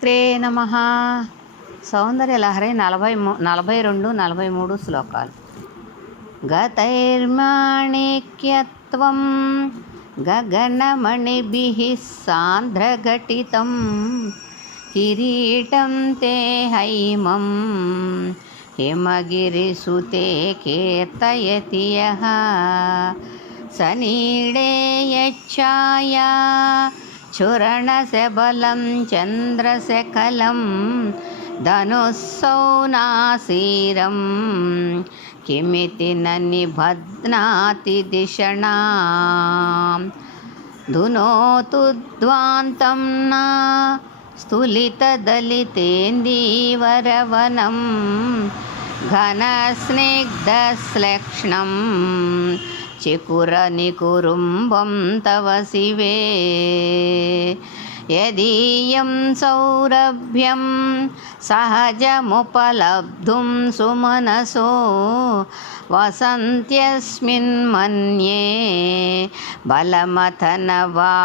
శ్రీమాత్రే నమ. సౌందర్యలహరి 42-43 శ్లోకాలు. గతైర్మాణిక్యత్వం గగనమణిభిః సాంద్రఘటితం కిరీటం తే హైమం హిమగిరిసుతే కీర్తయతి యః సనీడే యచ్ఛాయా చురణశబలం చంద్రశకలం ధనుస్సౌనాసీరం కిమితి న నిబధ్నాతి దిషణాం ధునోతు ధ్వాంతం నా స్థులితదలితేందీవరవనం ఘనస్నిగ్ధశ్లక్ష్ణం చికురనికురుంబం తవ శివే యదీయం సౌరభ్యం సహజముపలబ్ధుం సుమనసో వసంత్యస్మిన్ మన్యే బలమథనవా